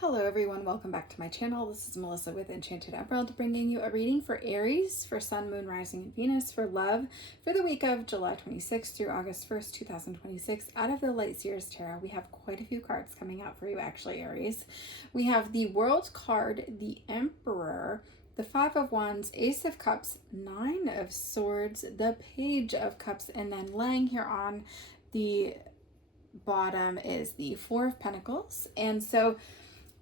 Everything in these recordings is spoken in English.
Hello everyone, welcome back to my channel. This is Melissa with Enchanted Emerald, bringing you a reading for Aries, for Sun, Moon, Rising, and Venus, for love, for the week of July 26th through August 1st, 2026. Out of the Light Seers Tarot, we have quite a few cards coming out for you, actually, Aries. We have the World card, the Emperor, the Five of Wands, Ace of Cups, Nine of Swords, the Page of Cups, and then laying here on the bottom is the Four of Pentacles. And so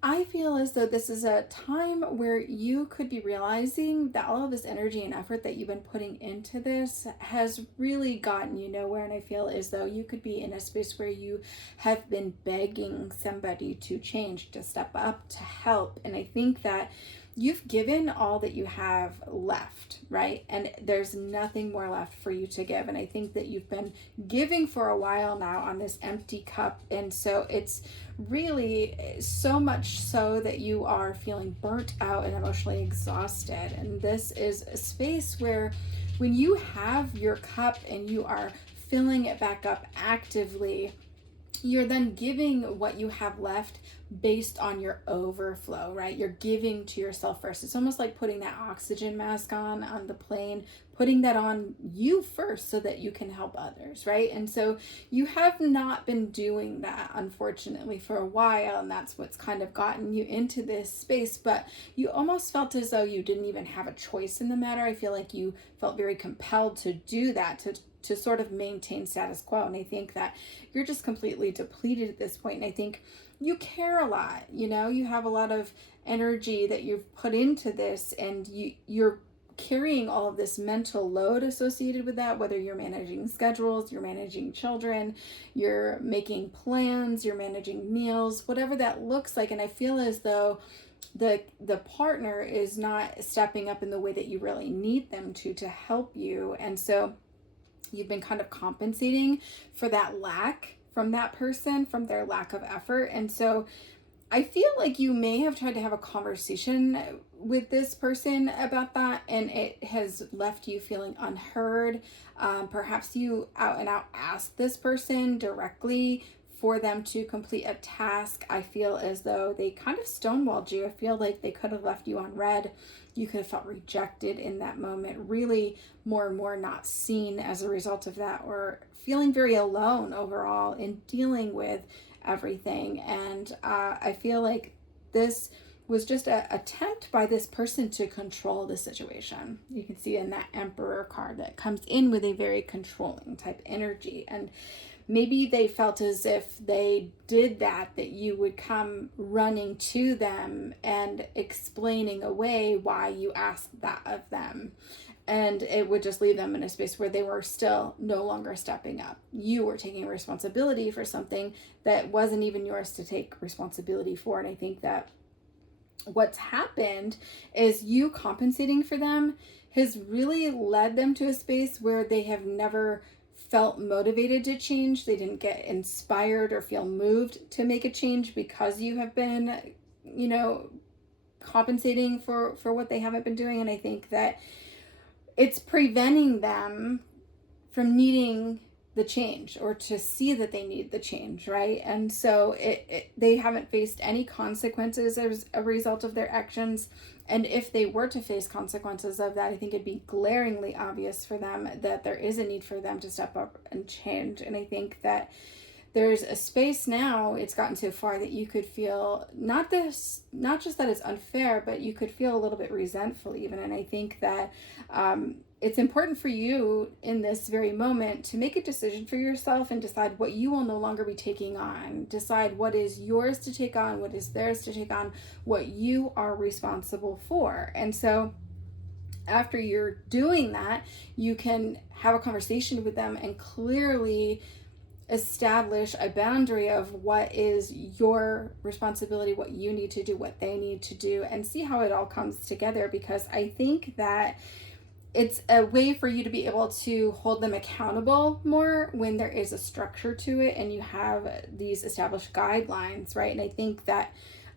I feel as though this is a time where you could be realizing that all of this energy and effort that you've been putting into this has really gotten you nowhere. And I feel as though you could be in a space where you have been begging somebody to change, to step up, to help. And I think that you've given all that you have left, right? And there's nothing more left for you to give. And I think that you've been giving for a while now on this empty cup. And so it's really so much so that you are feeling burnt out and emotionally exhausted. And this is a space where when you have your cup and you are filling it back up actively, you're then giving what you have left based on your overflow, right? You're giving to yourself first. It's almost like putting that oxygen mask on the plane, putting that on you first so that you can help others, right? And so you have not been doing that, unfortunately, for a while, and that's what's kind of gotten you into this space. But you almost felt as though you didn't even have a choice in the matter. I feel like you felt very compelled to do that, to sort of maintain status quo. And I think that you're just completely depleted at this point. And I think you care a lot, you have a lot of energy that you've put into this, and you're carrying all of this mental load associated with that, whether you're managing schedules, you're managing children, you're making plans, you're managing meals, whatever that looks like. And I feel as though the partner is not stepping up in the way that you really need them to help you. And so you've been kind of compensating for that lack from that person, from their lack of effort. And so I feel like you may have tried to have a conversation with this person about that, and it has left you feeling unheard. Perhaps you out and out asked this person directly for them to complete a task. I feel as though they kind of stonewalled you. I feel like they could have left you on red. You could have felt rejected in that moment, really more and more not seen as a result of that, or feeling very alone overall in dealing with everything. And I feel like this was just an attempt by this person to control the situation. You can see in that Emperor card that comes in with a very controlling type energy. And maybe they felt as if they did that you would come running to them and explaining away why you asked that of them. And it would just leave them in a space where they were still no longer stepping up. You were taking responsibility for something that wasn't even yours to take responsibility for. And I think that what's happened is you compensating for them has really led them to a space where they have never felt motivated to change. They didn't get inspired or feel moved to make a change because you have been, compensating for what they haven't been doing. And I think that it's preventing them from needing the change, or to see that they need the change, right? And so they haven't faced any consequences as a result of their actions. And if they were to face consequences of that, I think it'd be glaringly obvious for them that there is a need for them to step up and change. And I think that there's a space now, it's gotten so far that you could feel not just that it's unfair, but you could feel a little bit resentful even. And I think that it's important for you in this very moment to make a decision for yourself and decide what you will no longer be taking on. Decide what is yours to take on, what is theirs to take on, what you are responsible for. And so after you're doing that, you can have a conversation with them and clearly establish a boundary of what is your responsibility, what you need to do, what they need to do, and see how it all comes together. Because I think that it's a way for you to be able to hold them accountable more when there is a structure to it and you have these established guidelines, right? And I think that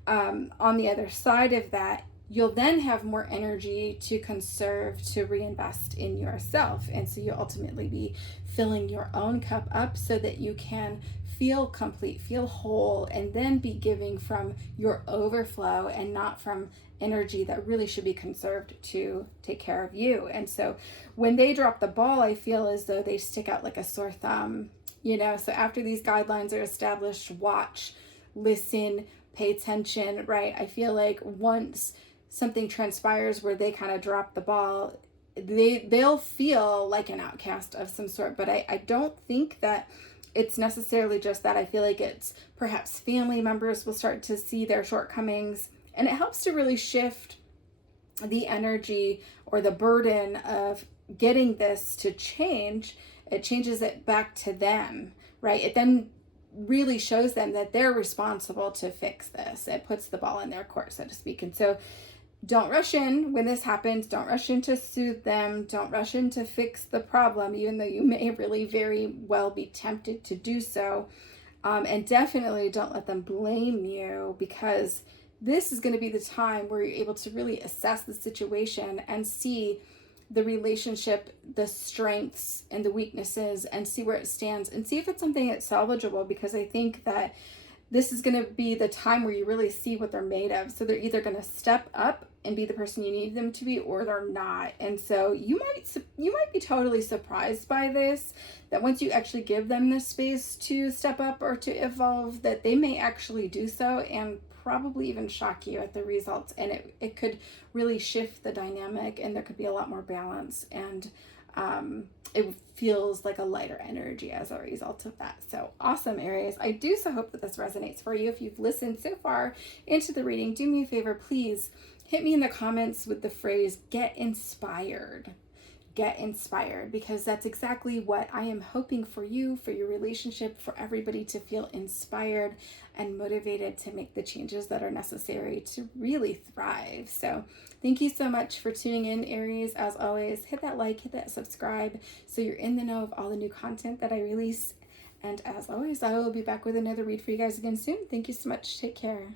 on the other side of that, you'll then have more energy to conserve, to reinvest in yourself. And so you'll ultimately be filling your own cup up so that you can feel complete, feel whole, and then be giving from your overflow and not from energy that really should be conserved to take care of you. And so when they drop the ball, I feel as though they stick out like a sore thumb, you know. So after these guidelines are established, watch, listen, pay attention, right? I feel like once something transpires where they kind of drop the ball, they'll feel like an outcast of some sort. But I don't think that it's necessarily just that. I feel like it's perhaps family members will start to see their shortcomings, and it helps to really shift the energy or the burden of getting this to change. It changes it back to them, right? It then really shows them that they're responsible to fix this. It puts the ball in their court, so to speak. And so don't rush in when this happens. Don't rush in to soothe them. Don't rush in to fix the problem, even though you may really very well be tempted to do so. And definitely don't let them blame you, because this is going to be the time where you're able to really assess the situation and see the relationship, the strengths and the weaknesses, and see where it stands and see if it's something that's salvageable, because I think that this is going to be the time where you really see what they're made of. So they're either going to step up and be the person you need them to be, or they're not. And so you might be totally surprised by this, that once you actually give them the space to step up or to evolve, that they may actually do so, and probably even shock you at the results. And it could really shift the dynamic, and there could be a lot more balance, and it feels like a lighter energy as a result of that. So awesome, Aries. I do so hope that this resonates for you. If you've listened so far into the reading, do me a favor, please hit me in the comments with the phrase "get inspired." Get inspired, because that's exactly what I am hoping for you, for your relationship, for everybody to feel inspired and motivated to make the changes that are necessary to really thrive. So thank you so much for tuning in, Aries. As always, hit that like, hit that subscribe, so you're in the know of all the new content that I release. And as always, I will be back with another read for you guys again soon. Thank you so much. Take care.